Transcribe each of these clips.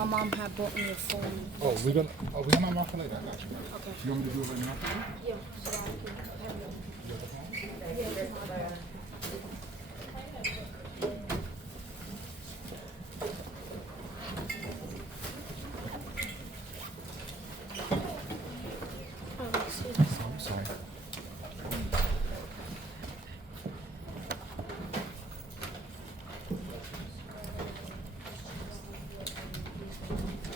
My mom had bought me a phone. Oh, we're gonna mark it later. I got you. Okay. You want me to do it right now? Yeah. So I can have it. Oh, let's see this. I'm sorry.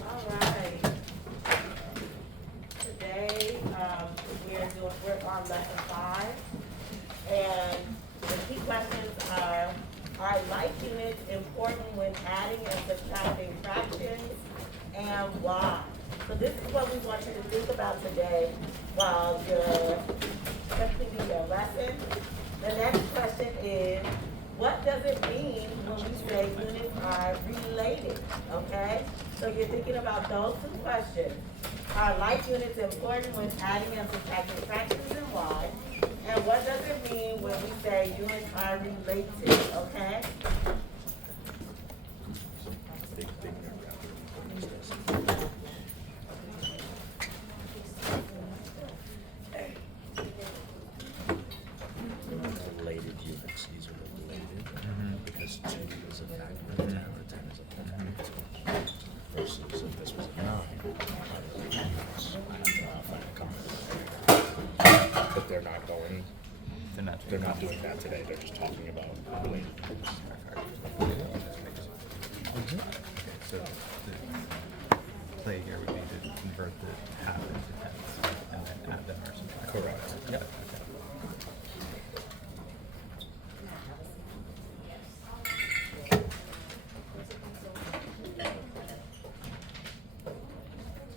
All right. Today, we're on lesson 5. And the key questions are life units important when adding and subtracting fractions, and why? So this is what we want you to think about today while you're completing your lesson. The next question is, what does it mean when we say units are related, okay? So you're thinking about those 2 questions. Are life units important when adding and subtracting fractions, and why? And what does it mean when we say units are related, okay? Related units, these are related, because 2 is a factor of 10, or 10 is a factor of 12. Versus if this was a 9, I have to find a common. But they're not going, they're not doing that today, they're just talking about related units. So the play here would be to convert the half into tenths and then add them or something. Correct. Yeah.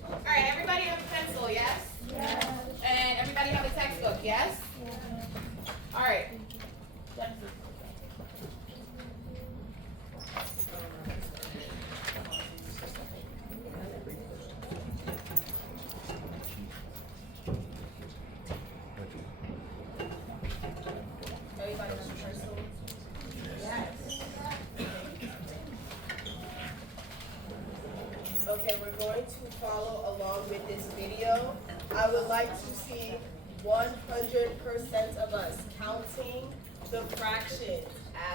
All right, everybody have a pencil, yes? Yes. And everybody have a textbook, yes? Yes. All right. Everybody have a pencil? Yes. Okay, we're going to follow along with this video. I would like to see 100% of us counting the fractions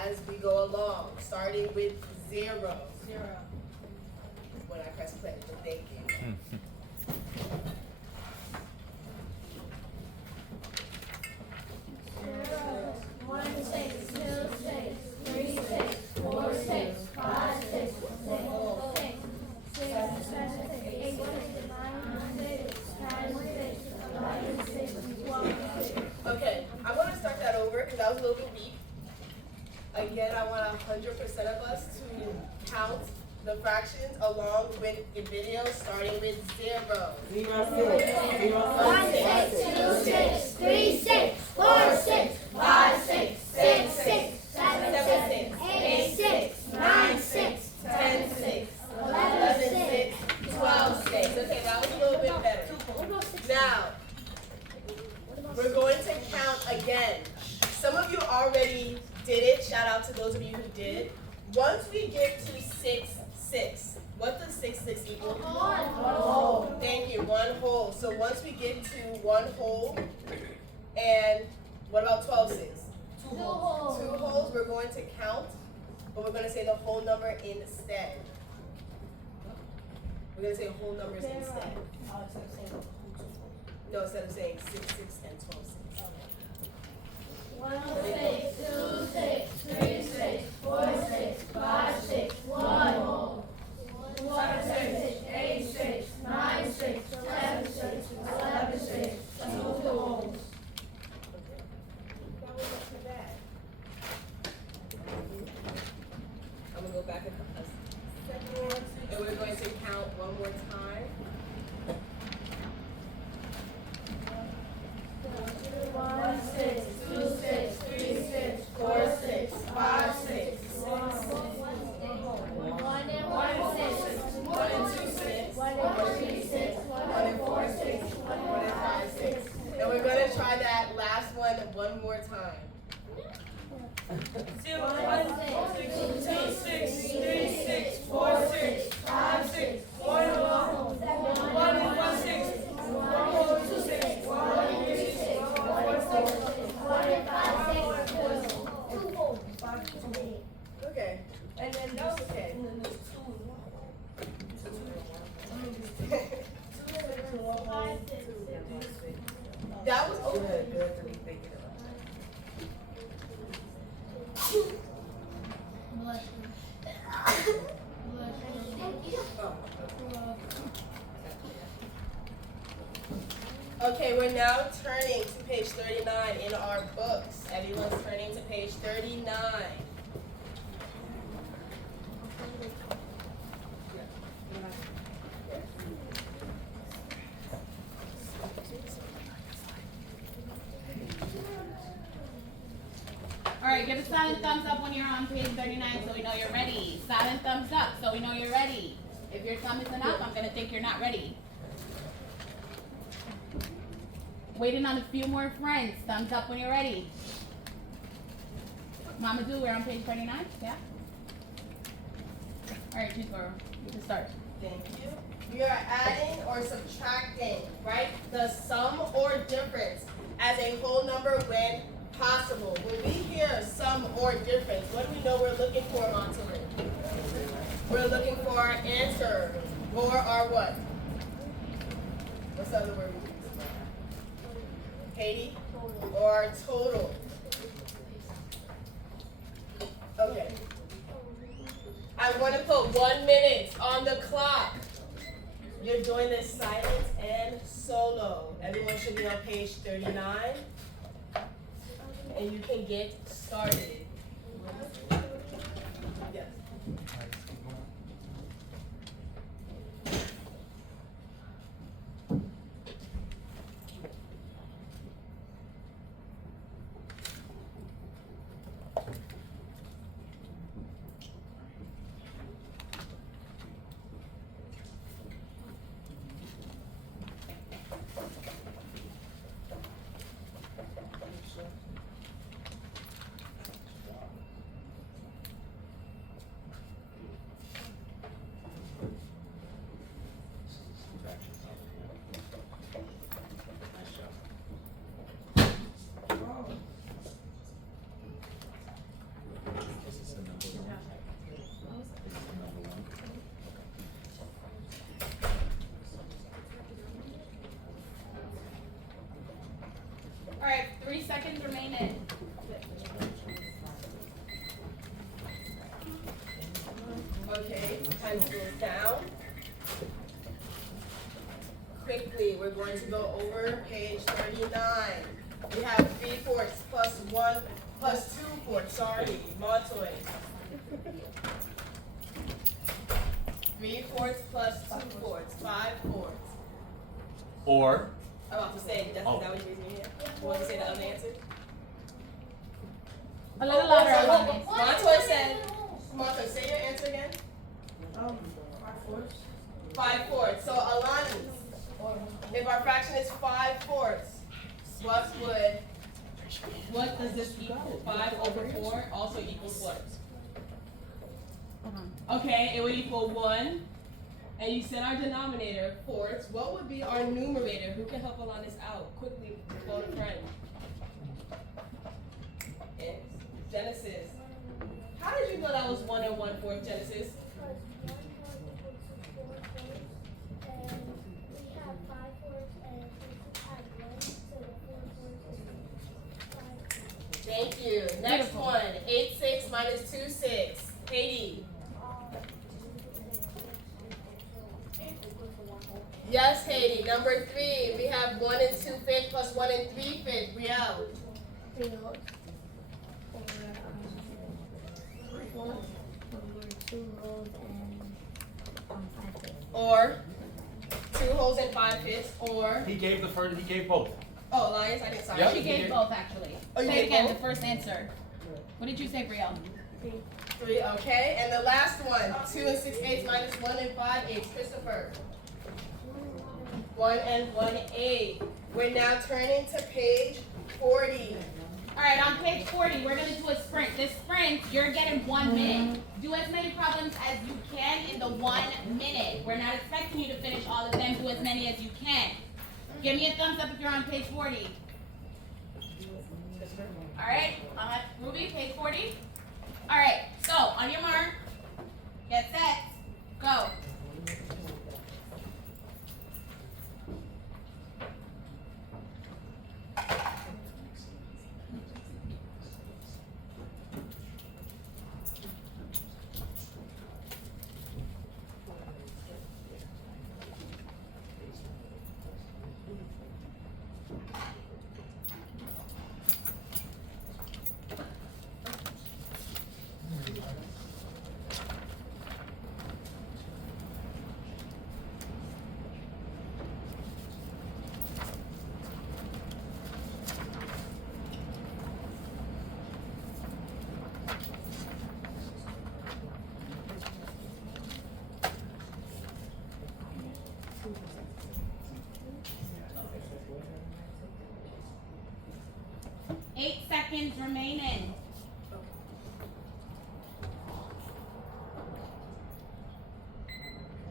as we go along, starting with 0. When I press play, but thank you. Okay, I want to start that over because that was a little bit weak. Again, I want 100% of us to count the fractions along with the video, starting with 0. 0, 6, 0, 6, 2, 6, 3, 6, 4, 6, 5, 6, 6, 6, 7, 6, 8, 6, 9, 6, 10, 6, 11, 6, 12, 6. Okay, that was a little bit better. Now, we're going to count again. Some of you already did it. Shout out to those of you who did. Once we get to 6, 6, what does 6, 6 equal? 1 whole. Thank you, 1 whole. So once we get to 1 whole, and what about 12, 6? 2 whole. 2 wholes, we're going to count, but we're going to say the whole number instead. We're going to say whole numbers instead. No, instead of saying 6, 6, and 12, 6. 1, 6, 2, 6, 3, 6, 4, 6, 5, 6, 1 whole. 1, 6, 8, 6, 9, 6, 10, 6, 11, 6, 2 wholes. That wasn't too bad. I'm going to go back a second, and we're going to count one more time. 1, 6, 2, 6, 3, 6, 4, 6, 5, 6, Good to be thinking about. Bless you. Okay, we're now turning to page 39 in our books. Everyone's turning to page 39. All right, give a silent thumbs up when you're on page 39 so we know you're ready. Silent thumbs up so we know you're ready. If your thumb isn't up, I'm gonna think you're not ready. Waiting on a few more friends. Thumbs up when you're ready. Mama Do, we're on page 39, yeah? All right, Cheeseburger, you can start. Thank you. We are adding or subtracting, right? The sum or difference as a whole number when possible. When we hear sum or difference, what do we know we're looking for, Monterey? We're looking for our answer or our what? What's the other word we use? Katie? Or our total. Okay. I want to put 1 minute on the clock. You're doing this silent and solo. Everyone should be on page 39. And you can get started. Yes. All right, 3 seconds remaining. Okay, time goes down. Quickly, we're going to go over page 39. We have 3/4 plus 1 plus 2/4. Sorry, Montoy. 3/4 plus 2/4. 5/4. Or I'm about to say, that's Oh. that what you're raising your hand? You want to say the other answer? A little louder, Oh, Alani. Montoy said, Montoy, say your answer again. 5/4. So Alani, if our fraction is 5/4, What does this equal? 5/4 also equals what? Okay, it would equal 1. And you said our denominator, fourths. What would be our numerator? Who can help Alani out? Quickly, phone a friend. Yes. Genesis. How did you know that was 1 and 1/4, Genesis? Thank you. Next Beautiful. one. 8/6 minus 2/6. Katie. Yes, Katie. Number 3. We have 1 and 2/5 plus 1 and 3/5. Brielle. 3 whole or 2 whole and 5 Or 2 wholes and 5/5. Or he gave both. oh, Elias, I didn't sorry. Yep. She gave both, actually. Oh, you Say gave it again, both? the first answer. What did you say, Brielle? 3, okay. And the last one. 2 and 6/8 minus 1 and 5/8. Christopher. 1 and 1/8. We're now turning to page 40. All right, on page 40, we're gonna do a sprint. This sprint, you're getting 1 minute. Do as many problems as you can in the 1 minute. We're not expecting you to finish all of them. Do as many as you can. Give me a thumbs up if you're on page 40. All right, Ruby, page 40. All right, so on your mark, get set, go. 8 seconds remaining.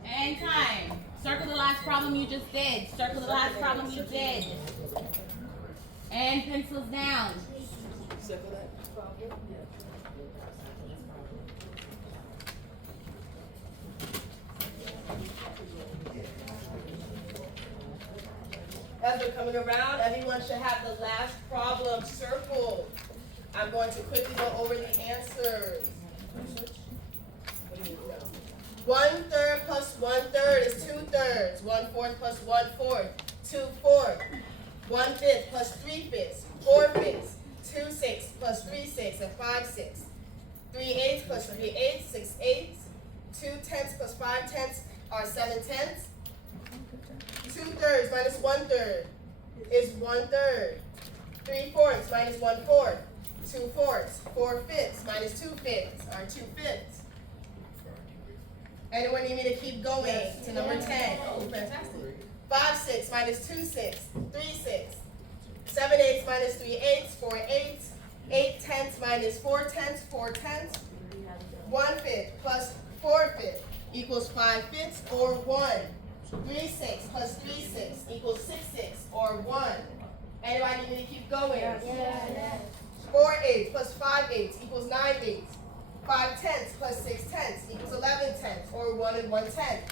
And time. Circle the last problem you just did. Circle the last problem you did. And pencils down. As we're coming around, everyone should have the last problem circled. I'm going to quickly go over the answers. 1/3 plus 1/3 is 2/3. 1/4 plus 1/4, 2/4. 1/5 plus 3/5, 4/5. 2/6 plus 3/6 and 5/6. 3/8 plus 3/8, 6/8. 2/10 plus 5/10 are 7/10. 2/3 minus 1/3 is 1/3. 3/4 minus 1/4, 2/4. 4/5 minus 2/5 are 2/5. Anyone need me to keep going to number 10? Oh, fantastic. 5/6 minus 2/6, 3/6. 7/8 minus 3/8, 4/8. 8/10 minus 4/10, 4/10. 1/5 plus 4/5 equals 5/5 or 1. 3/6 plus 3/6 equals 6/6 or 1. Anybody need me to keep going? Yes. 4/8 plus 5/8 equals 9/8. 5/10 plus 6/10 equals 11/10 or 1 and 1/10.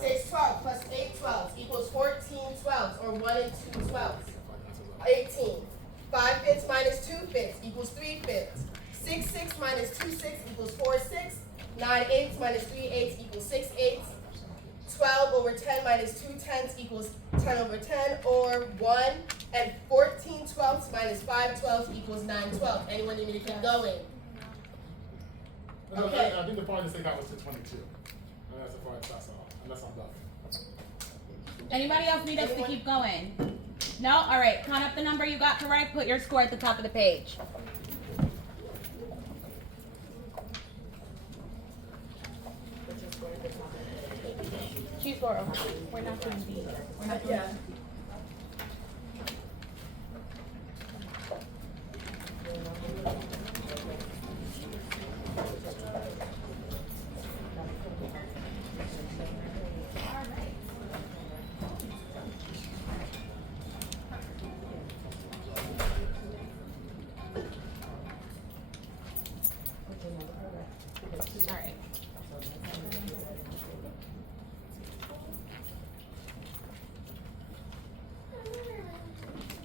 6/12 plus 8/12 equals 14/12 or 1 and 2/12. 18. 5/5 minus 2/5 equals 3/5. 6/6 minus 2/6 equals 4/6. 9/8 minus 3/8 equals 6/8. 12 over 10 minus 2/10 equals 10 over 10 or 1. And 14/12 minus 5/12 equals 9/12. Anyone need me to keep going? No, Okay. I think the farthest they got was to 22. And that's the farthest I saw, unless I'm done. Anybody else need us to keep going? No? All right. Count up the number you got correct. Put your score at the top of the page. Choose score. We're not doing B. We're not doing Yeah. All right.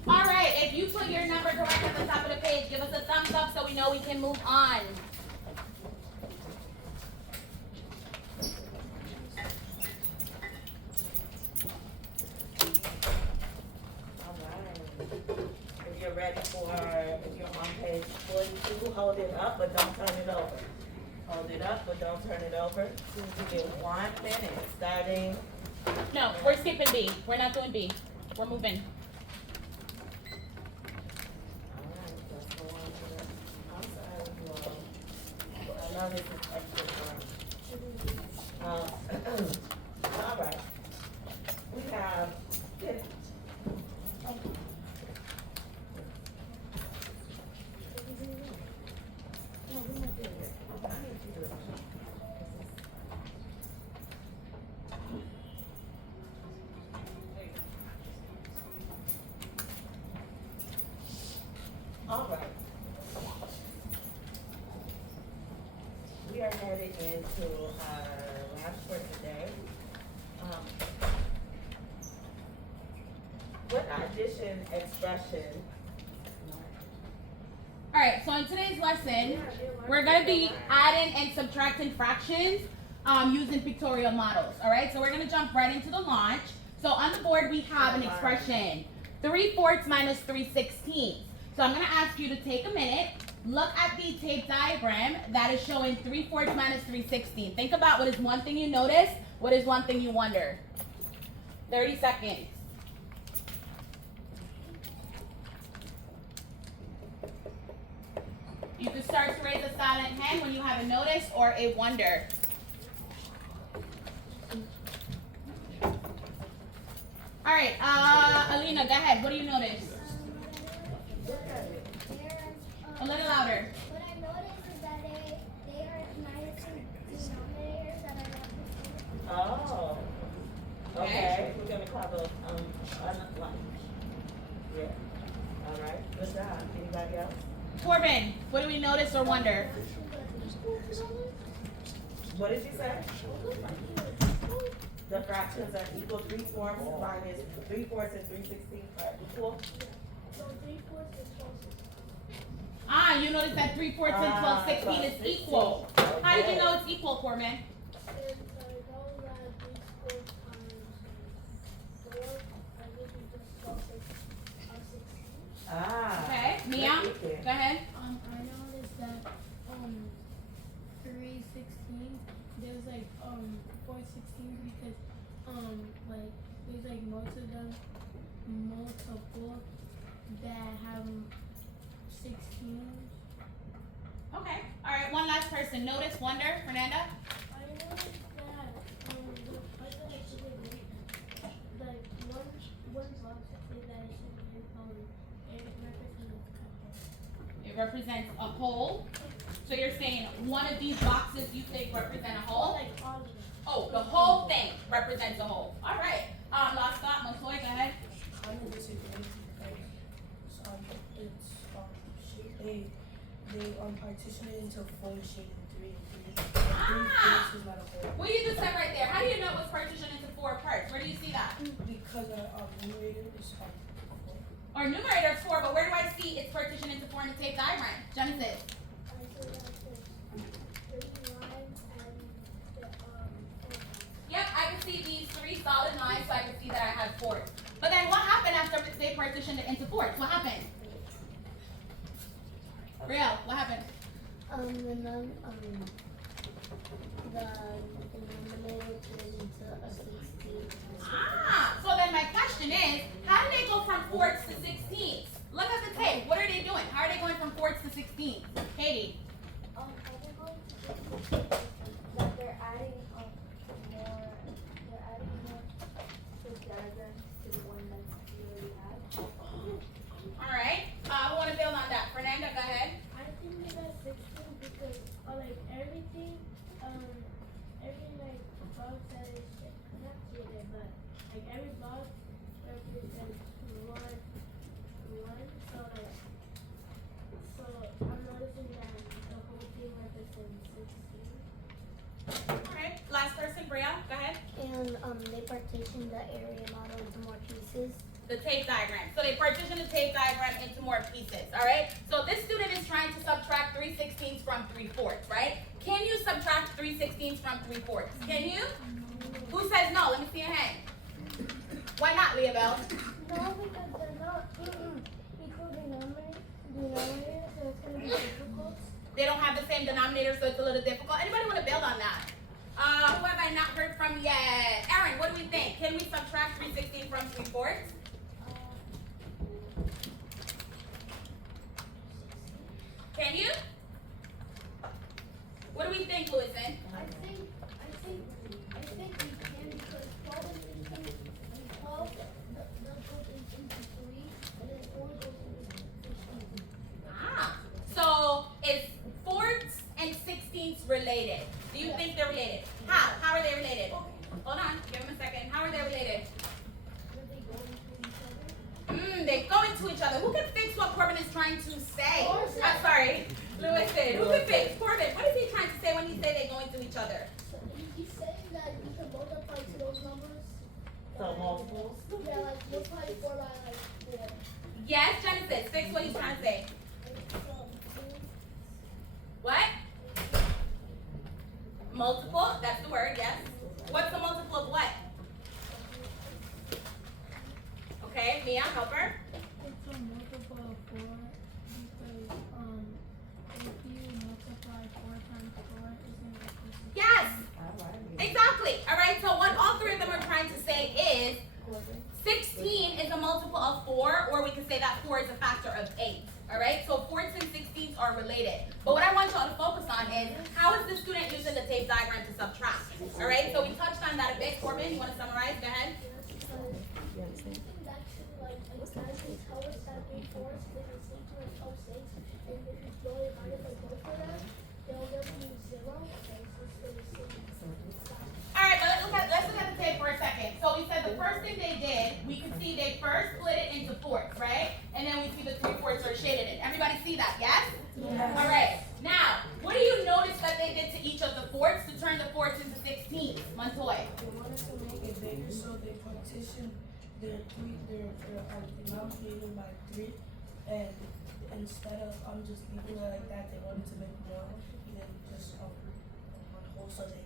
All right, if you put your number correct at the top of the page, give us a thumbs up so we know we can move on. If you're ready if you're on page 42, hold it up, but don't turn it over. Hold it up, but don't turn it over. You get 1 minute, starting. No, we're skipping B. We're not doing B. We're moving. Alright, let's go on to the, I'm sorry, you all. I know this is extra long. Alright. We have, all right. We are headed into our last for today. What addition expression? All right, so in today's lesson, we're going to be adding and subtracting fractions using pictorial models. All right, so we're going to jump right into the launch. So on the board, we have an expression, 3/4 minus 3/16. So I'm going to ask you to take a minute, look at the tape diagram that is showing 3/4 minus 3/16. Think about what is one thing you notice, what is one thing you wonder. 30 seconds. You can start to raise a silent hand when you have a notice or a wonder. All right, Alina, go ahead. What do you notice? A little louder. What I noticed is that they are minusing denominators that are not the same. Oh. Okay, we're gonna call those, unlike. Yeah, all right, good job. Anybody else? Corbin, what do we notice or wonder? What did you say? The fractions are equal, 3/4 minus 3/4 and 3/16 are equal. So 3/4 is 12. Ah, you notice that 3/4 and 12/16 is equal. How did you know it's equal, Corbin? And I know that 3/4 times 4, I think we just 16. Ah. Okay, Mia, let's get there. go ahead. I noticed that 3/16 there's like 4/16 because like there's like most of them multiple that have 16. Okay, all right, one last person. Notice, wonder, Fernanda? I noticed that the part that I should have made, like one box is that it should be it represents It represents a whole. So you're saying one of these boxes you think represent a whole? like all of them. Oh, the whole thing represents a whole. All right. Last thought, Montoya, go ahead. I know this is they partition it into 4 shaded 3 and 3. Ah! 3 is not a whole. What you just said right there. How do you know it was partitioned into 4 parts? Where do you see that? Because our numerator is 4. Or numerator is 4, but where do I see it's partitioned into 4 in the tape diagram? Genesis. I said that there's 3 lines and the 4 Yep, I can see these 3 solid lines, so I can see that I have 4. But then what happened after they partitioned it into 4? What happened? Real, what happened? The denominator turned into a 16. Ah, so then my question is, how do they go from 4s to 16s? Look at the tape. What are they doing? How are they going from 4s to 16s? Katie. I think that they're adding more diagrams to the one that we already have. All right. I want to build on that. Fernanda, go ahead. I think that 16 because like everything like box that is not shaded, but like every box represents one. So I'm noticing that the whole thing represents 16. All right. Last person, Bria, go ahead. And they partitioned the area model into more pieces. The tape diagram. So they partition the tape diagram into more pieces, all right? So this student is trying to subtract 3/16 from 3/4, right? Can you subtract 3/16 from 3/4? Can you? Who says no? Let me see your hand. Why not, Leabelle? No, because they're not equal denominator, so it's gonna be difficult. They don't have the same denominator, so it's a little difficult. Anybody want to build on that? Who have I not heard from yet? Aaron, what do we think? Can we subtract 3/16 from 3/4? Can you? What do we think, Louison? I think we can because 12 and 16 and 12 that goes into 3 and then 4 goes into 16. Ah, so is 4s and 16s related? Do you think they're related? How? How are they related? Hold on, give them a second. How are they related? Where they go into each other. They go into each other. Who can fix what Corbin is trying to say? I'm sorry, Louison. Who can fix Corbin? What is he trying to say when he say they go into each other? So he's saying that you can multiply to those numbers. So multiples? Yeah, like multiply 4 by like 4. Yes, Genesis. Fix what he's trying to say. What? Multiple. That's the word. Yes. What's the multiple of what? Okay, Mia, help her. It's a multiple of 4 because if you multiply 4 times 4 isn't equal to Yes. All right. Exactly. All right. So what all 3 of them are trying to say is 16 is a multiple of 4, or we can say that 4 is a factor of 8. All right. So 4s and 16s are related. But what I want y'all to focus on is how is the student using the tape diagram to subtract? All right. So we touched on that a bit. Corbin, you want to summarize? Go ahead. I think that should like exactly tell us that 3/4 is the same to 12/6, and then if you only find it for both of them, they'll give you 0. Okay, so it's gonna be 6. Alright, but let's look at the tape for a second. So we said the first thing they did, we could see they first split it into fourths, right? And then we see the 3/4 are shaded in. Everybody see that, yes? Yes. Alright, now, what do you notice that they did to each of the fourths to turn the fourths into 16? Montoya. They wanted to make it bigger, so they partitioned their denominator by 3, and instead of just leaving it like that, they wanted to make more than just one whole. So they.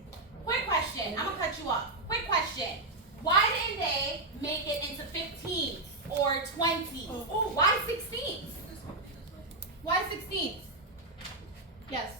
Quick question, I'm gonna cut you off. Quick question. Why didn't they make it into 15s or 20s? Why 16s? Why 16s? Yes.